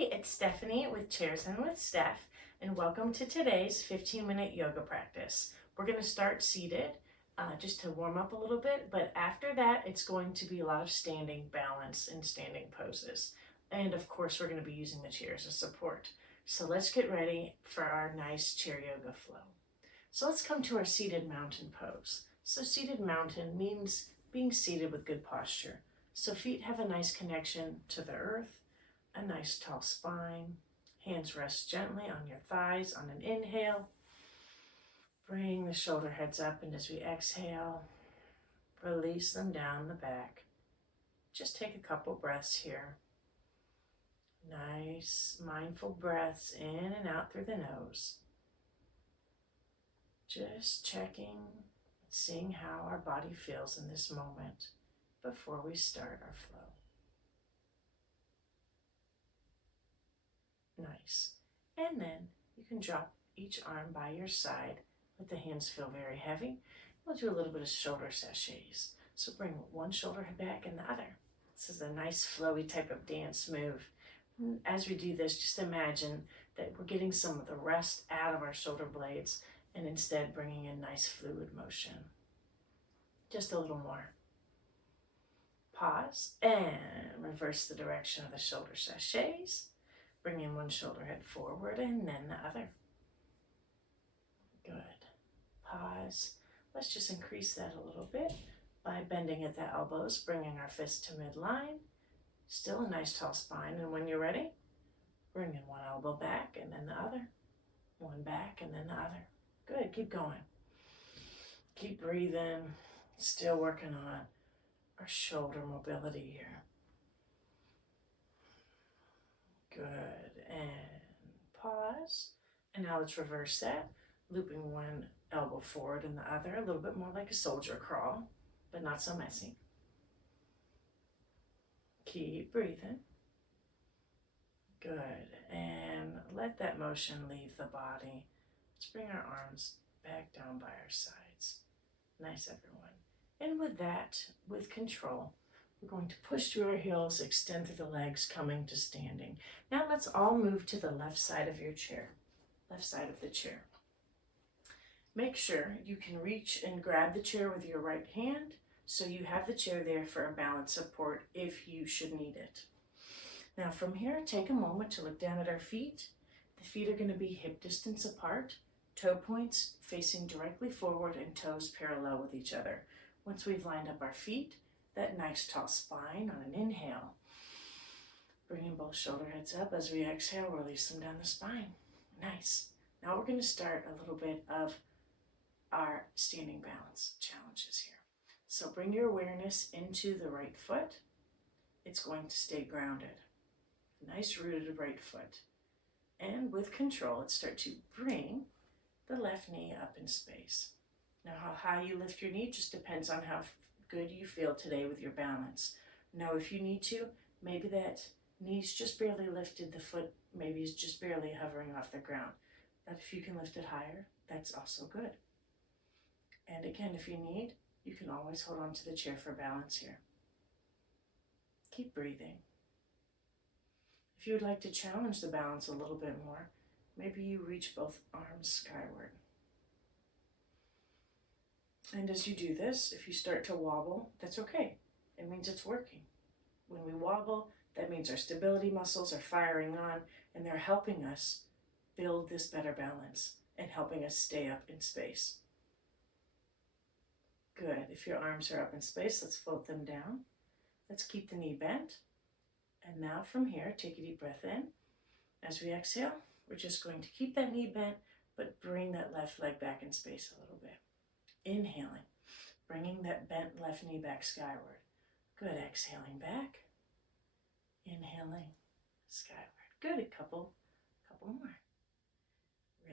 it's Stephanie with Chairs and with Steph, and welcome to today's 15-minute yoga practice. We're going to start seated just to warm up a little bit, but after that, it's going to be a lot of standing balance and standing poses. And of course, we're going to be using the chair as a support. So let's get ready for our nice chair yoga flow. So let's come to our seated mountain pose. So seated mountain means being seated with good posture. So feet have a nice connection to the earth, a nice tall spine. Hands rest gently on your thighs on an inhale. Bring the shoulder heads up, and as we exhale, release them down the back. Just take a couple breaths here. Nice, mindful breaths in and out through the nose. Just checking, seeing how our body feels in this moment before we start our flow. Nice. And then you can drop each arm by your side. Let the hands feel very heavy. We'll do a little bit of shoulder sachets. So bring one shoulder back and the other. This is a nice flowy type of dance move. As we do this, just imagine that we're getting some of the rest out of our shoulder blades and instead bringing in nice fluid motion. Just a little more. Pause and reverse the direction of the shoulder sachets. Bring in one shoulder head forward and then the other. Good. Pause. Let's just increase that a little bit by bending at the elbows, bringing our fist to midline. Still a nice tall spine, and when you're ready, bring in one elbow back and then the other. One back and then the other. Good, keep going. Keep breathing. Still working on our shoulder mobility here. Good, and pause. And now let's reverse that, looping one elbow forward and the other, a little bit more like a soldier crawl, but not so messy. Keep breathing. Good, and let that motion leave the body. Let's bring our arms back down by our sides. Nice, everyone. And with that, with control, we're going to push through our heels, extend through the legs, coming to standing. Now let's all move to the left side of your chair, left side of the chair. Make sure you can reach and grab the chair with your right hand so you have the chair there for a balance support if you should need it. Now from here, take a moment to look down at our feet. The feet are going to be hip distance apart, toe points facing directly forward and toes parallel with each other. Once we've lined up our feet, that nice tall spine on an inhale. Bringing both shoulder heads up as we exhale, release them down the spine. Nice. Now we're going to start a little bit of our standing balance challenges here. So bring your awareness into the right foot. It's going to stay grounded. Nice rooted right foot. And with control, let's start to bring the left knee up in space. Now how high you lift your knee just depends on how good you feel today with your balance. Now if you need to, maybe that knee's just barely lifted, the foot maybe is just barely hovering off the ground. But if you can lift it higher, that's also good. And again, if you need, you can always hold on to the chair for balance here. Keep breathing. If you would like to challenge the balance a little bit more, maybe you reach both arms skyward. And as you do this, if you start to wobble, that's okay. It means it's working. When we wobble, that means our stability muscles are firing on and they're helping us build this better balance and helping us stay up in space. Good. If your arms are up in space, let's float them down. Let's keep the knee bent. And now from here, take a deep breath in. As we exhale, we're just going to keep that knee bent, but bring that left leg back in space a little bit. Inhaling, bringing that bent left knee back skyward. Good, exhaling back. Inhaling, skyward. Good, a couple more.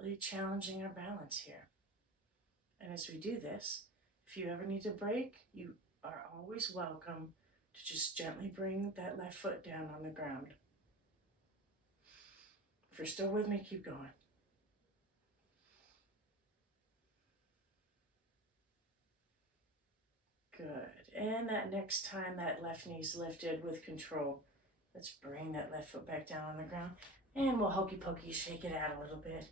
Really challenging our balance here. And as we do this, if you ever need to break, you are always welcome to just gently bring that left foot down on the ground. If you're still with me, keep going. Good. And that next time that left knee's lifted with control, Let's bring that left foot back down on the ground, and we'll hokey pokey shake it out a little bit.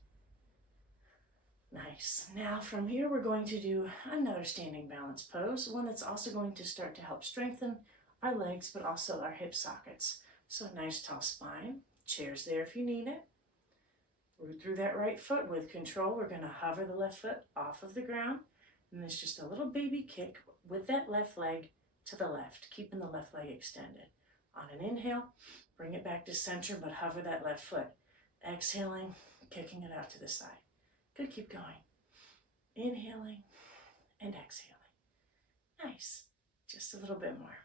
Nice. Now from here, we're going to do another standing balance pose, one that's also going to start to help strengthen our legs, but also our hip sockets. So a nice tall spine, chairs there if you need it. Root through that right foot with control. We're going to hover the left foot off of the ground, and there's just a little baby kick with that left leg to the left, keeping the left leg extended. On an inhale, bring it back to center, but hover that left foot. Exhaling, kicking it out to the side. Good, keep going. Inhaling and exhaling. Nice. Just a little bit more.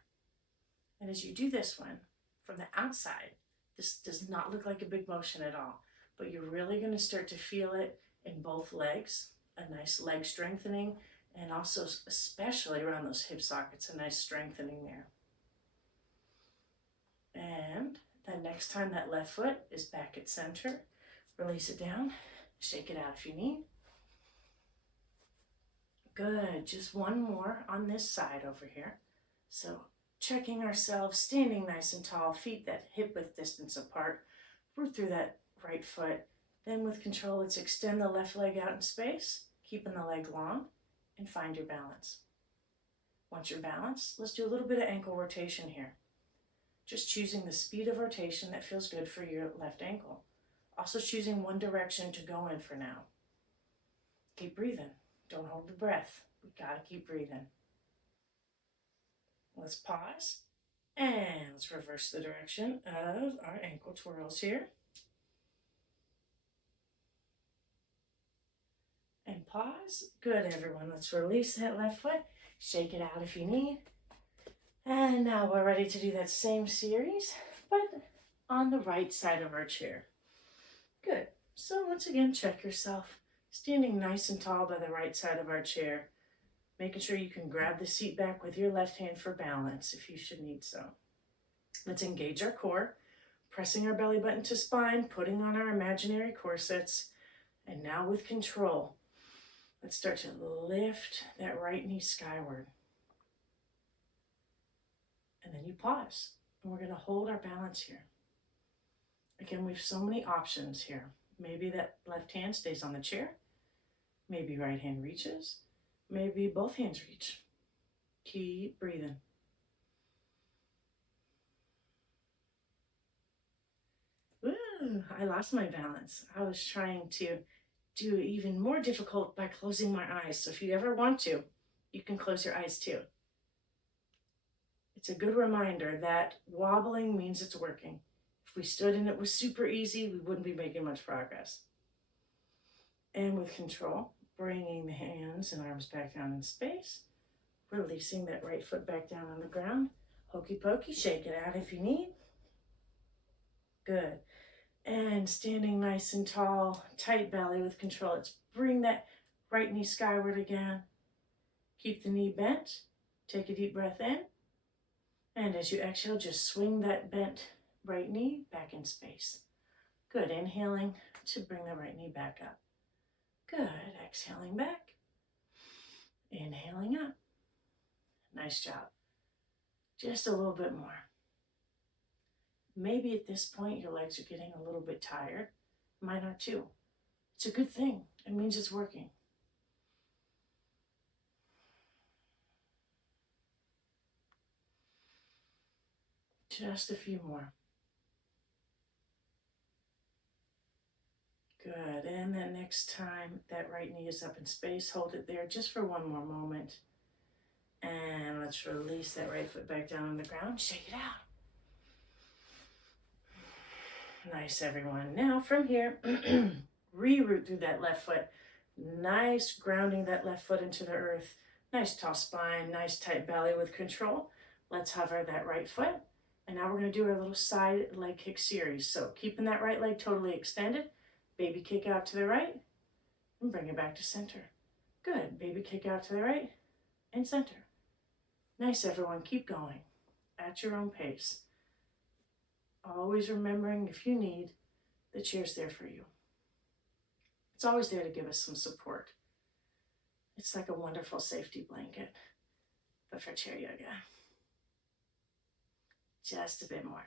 And as you do this one, from the outside, this does not look like a big motion at all, but you're really going to start to feel it in both legs, a nice leg strengthening, and also especially around those hip sockets, a nice strengthening there. And then next time that left foot is back at center, release it down, shake it out if you need. Good, just one more on this side over here. So checking ourselves, standing nice and tall, feet that hip width distance apart, root through that right foot. Then with control, let's extend the left leg out in space, keeping the leg long, and find your balance. Once you're balanced, let's do a little bit of ankle rotation here. Just choosing the speed of rotation that feels good for your left ankle. Also choosing one direction to go in for now. Keep breathing. Don't hold the breath. We gotta keep breathing. Let's pause. And let's reverse the direction of our ankle twirls here. And pause. Good, everyone. Let's release that left foot. Shake it out if you need. And now we're ready to do that same series, but on the right side of our chair. Good. So once again, check yourself. Standing nice and tall by the right side of our chair. Making sure you can grab the seat back with your left hand for balance if you should need so. Let's engage our core, pressing our belly button to spine, putting on our imaginary corsets, and now with control, let's start to lift that right knee skyward. And then you pause, and we're going to hold our balance here. Again, we have so many options here. Maybe that left hand stays on the chair. Maybe right hand reaches. Maybe both hands reach. Keep breathing. Ooh, I lost my balance. I was trying to do it even more difficult by closing my eyes. So if you ever want to, you can close your eyes too. It's a good reminder that wobbling means it's working. If we stood and it was super easy, we wouldn't be making much progress. And with control, bringing the hands and arms back down in space, releasing that right foot back down on the ground. Hokey pokey, shake it out if you need. Good. And standing nice and tall, tight belly with control. Let's bring that right knee skyward again. Keep the knee bent. Take a deep breath in. And as you exhale, just swing that bent right knee back in space. Good. Inhaling to bring the right knee back up. Good. Exhaling back. Inhaling up. Nice job. Just a little bit more. Maybe at this point your legs are getting a little bit tired. Mine are too. It's a good thing. It means it's working. Just a few more. Good. And then next time that right knee is up in space, hold it there just for one more moment. And let's release that right foot back down on the ground. Shake it out. Nice, everyone. Now from here, re-root through that left foot. Nice grounding that left foot into the earth. Nice tall spine, nice tight belly with control. Let's hover that right foot. And now we're going to do our little side leg kick series. So keeping that right leg totally extended. Baby kick out to the right and bring it back to center. Good. Baby kick out to the right and center. Nice, everyone. Keep going at your own pace. Always remembering if you need, the chair's there for you. It's always there to give us some support. It's like a wonderful safety blanket, but for chair yoga. Just a bit more.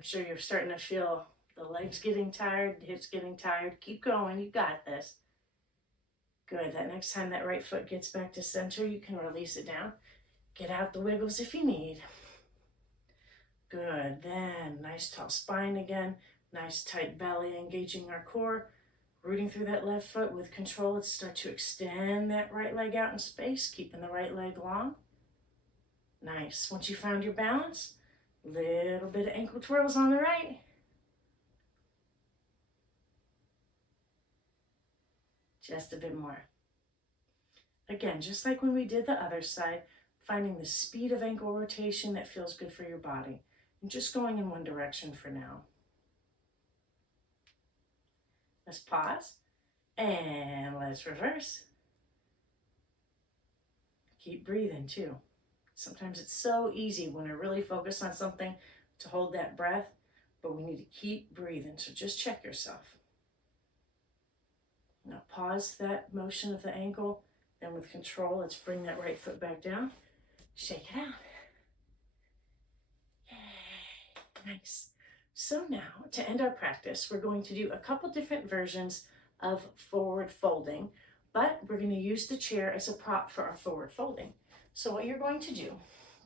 I'm sure you're starting to feel the legs getting tired, the hips getting tired. Keep going, you got this. Good, that next time that right foot gets back to center, you can release it down. Get out the wiggles if you need. Good, then nice tall spine again, nice tight belly, engaging our core, rooting through that left foot with control. Let's start to extend that right leg out in space, keeping the right leg long. Nice, once you found your balance, little bit of ankle twirls on the right. Just a bit more. Again, just like when we did the other side, finding the speed of ankle rotation that feels good for your body. And just going in one direction for now. Let's pause and let's reverse. Keep breathing too. Sometimes it's so easy when we're really focused on something to hold that breath, but we need to keep breathing. So just check yourself. Now pause that motion of the ankle, and with control, let's bring that right foot back down. Shake it out. Yay, nice. So now, to end our practice, we're going to do a couple different versions of forward folding, but we're going to use the chair as a prop for our forward folding. So what you're going to do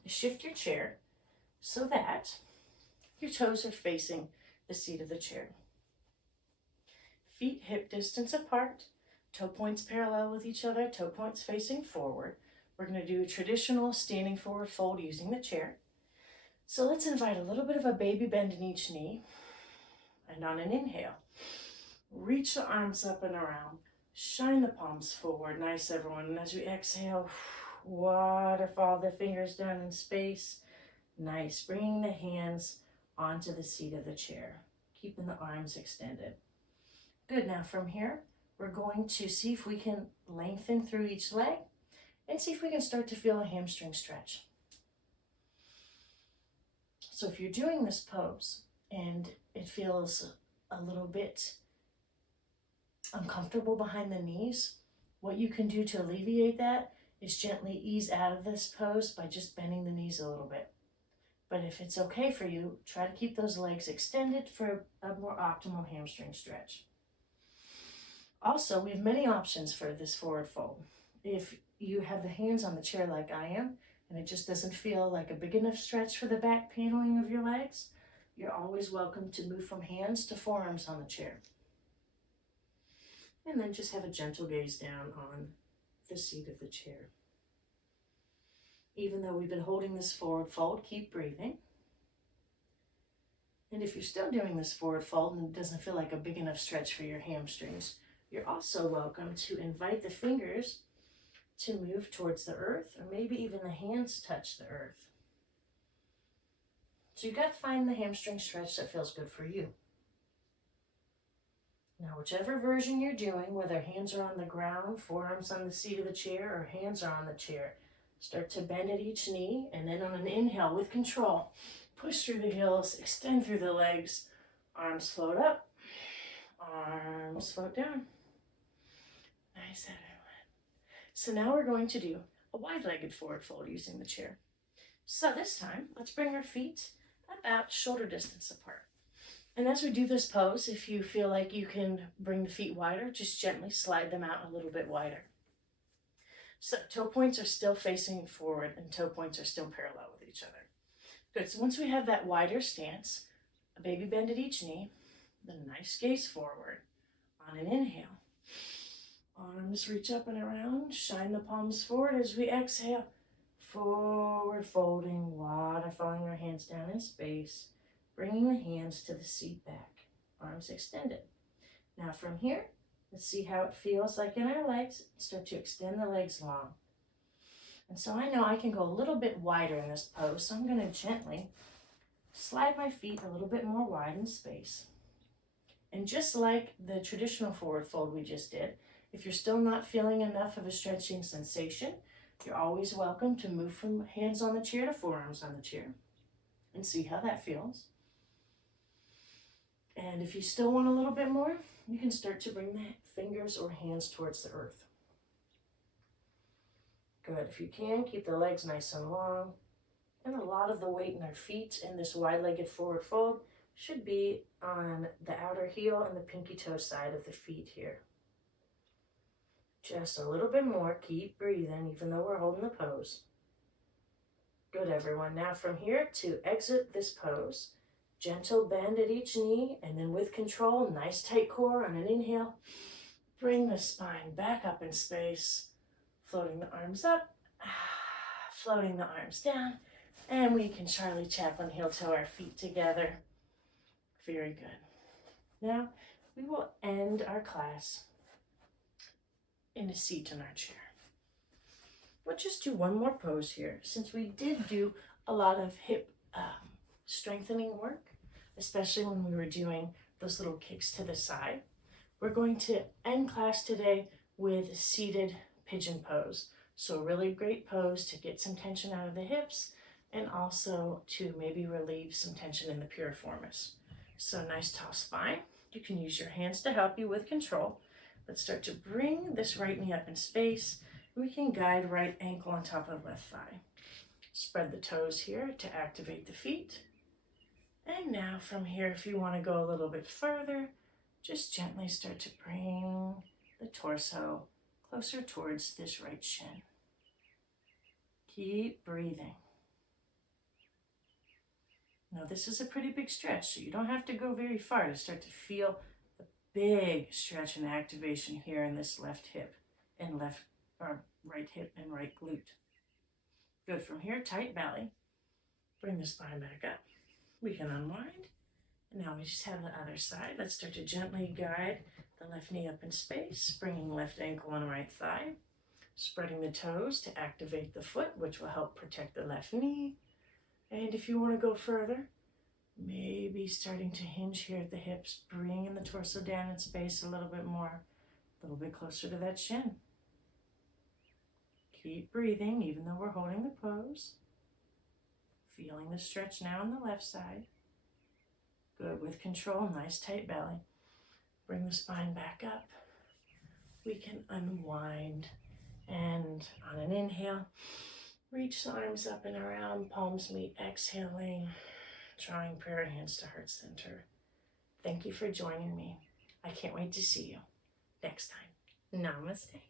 is shift your chair so that your toes are facing the seat of the chair. Feet hip distance apart, toe points parallel with each other, toe points facing forward. We're going to do a traditional standing forward fold using the chair. So let's invite a little bit of a baby bend in each knee. And on an inhale, reach the arms up and around. Shine the palms forward. Nice, everyone. And as we exhale, waterfall the fingers down in space. Nice. Bringing the hands onto the seat of the chair, keeping the arms extended. Good. Now from here, we're going to see if we can lengthen through each leg and see if we can start to feel a hamstring stretch. So if you're doing this pose and it feels a little bit uncomfortable behind the knees, what you can do to alleviate that is gently ease out of this pose by just bending the knees a little bit. But if it's okay for you, try to keep those legs extended for a more optimal hamstring stretch. Also, we have many options for this forward fold. If you have the hands on the chair like I am, and it just doesn't feel like a big enough stretch for the back paneling of your legs, you're always welcome to move from hands to forearms on the chair. And then just have a gentle gaze down on the seat of the chair. Even though we've been holding this forward fold, keep breathing. And if you're still doing this forward fold and it doesn't feel like a big enough stretch for your hamstrings, you're also welcome to invite the fingers to move towards the earth, or maybe even the hands touch the earth. So you've got to find the hamstring stretch that feels good for you. Now, whichever version you're doing, whether hands are on the ground, forearms on the seat of the chair, or hands are on the chair, start to bend at each knee, and then on an inhale with control, push through the heels, extend through the legs, arms float up, arms float down. Nice, everyone. So now we're going to do a wide-legged forward fold using the chair. So this time, let's bring our feet about shoulder distance apart. And as we do this pose, if you feel like you can bring the feet wider, just gently slide them out a little bit wider. So toe points are still facing forward and toe points are still parallel with each other. Good, so once we have that wider stance, a baby bend at each knee, then a nice gaze forward. On an inhale, arms reach up and around, shine the palms forward as we exhale. Forward folding, waterfalling our hands down in space, bringing the hands to the seat back, arms extended. Now from here, let's see how it feels like in our legs. Start to extend the legs long. And so I know I can go a little bit wider in this pose, so I'm going to gently slide my feet a little bit more wide in space. And just like the traditional forward fold we just did, if you're still not feeling enough of a stretching sensation, you're always welcome to move from hands on the chair to forearms on the chair and see how that feels. And if you still want a little bit more, you can start to bring the fingers or hands towards the earth. Good. If you can, keep the legs nice and long. And a lot of the weight in our feet in this wide-legged forward fold should be on the outer heel and the pinky toe side of the feet here. Just a little bit more. Keep breathing, even though we're holding the pose. Good, everyone. Now from here to exit this pose, gentle bend at each knee, and then with control, nice tight core on an inhale. Bring the spine back up in space, floating the arms up, floating the arms down, and we can Charlie Chaplin heel toe our feet together. Very good. Now we will end our class in a seat in our chair. We'll just do one more pose here, since we did do a lot of hip strengthening work, especially when we were doing those little kicks to the side. We're going to end class today with seated pigeon pose. So a really great pose to get some tension out of the hips and also to maybe relieve some tension in the piriformis. So nice tall spine. You can use your hands to help you with control. Let's start to bring this right knee up in space. We can guide right ankle on top of left thigh. Spread the toes here to activate the feet. And now from here, if you want to go a little bit further, just gently start to bring the torso closer towards this right shin. Keep breathing. Now this is a pretty big stretch, so you don't have to go very far to start to feel the big stretch and activation here in this left hip and right hip and right glute. Good. From here, tight belly. Bring the spine back up. We can unwind. And now we just have the other side. Let's start to gently guide the left knee up in space, bringing left ankle and right thigh, spreading the toes to activate the foot, which will help protect the left knee. And if you want to go further, maybe starting to hinge here at the hips, bringing the torso down in space a little bit more, a little bit closer to that shin. Keep breathing, even though we're holding the pose. Feeling the stretch now on the left side. Good. With control, nice tight belly. Bring the spine back up. We can unwind. And on an inhale, reach the arms up and around, palms meet, exhaling, drawing prayer hands to heart center. Thank you for joining me. I can't wait to see you next time. Namaste.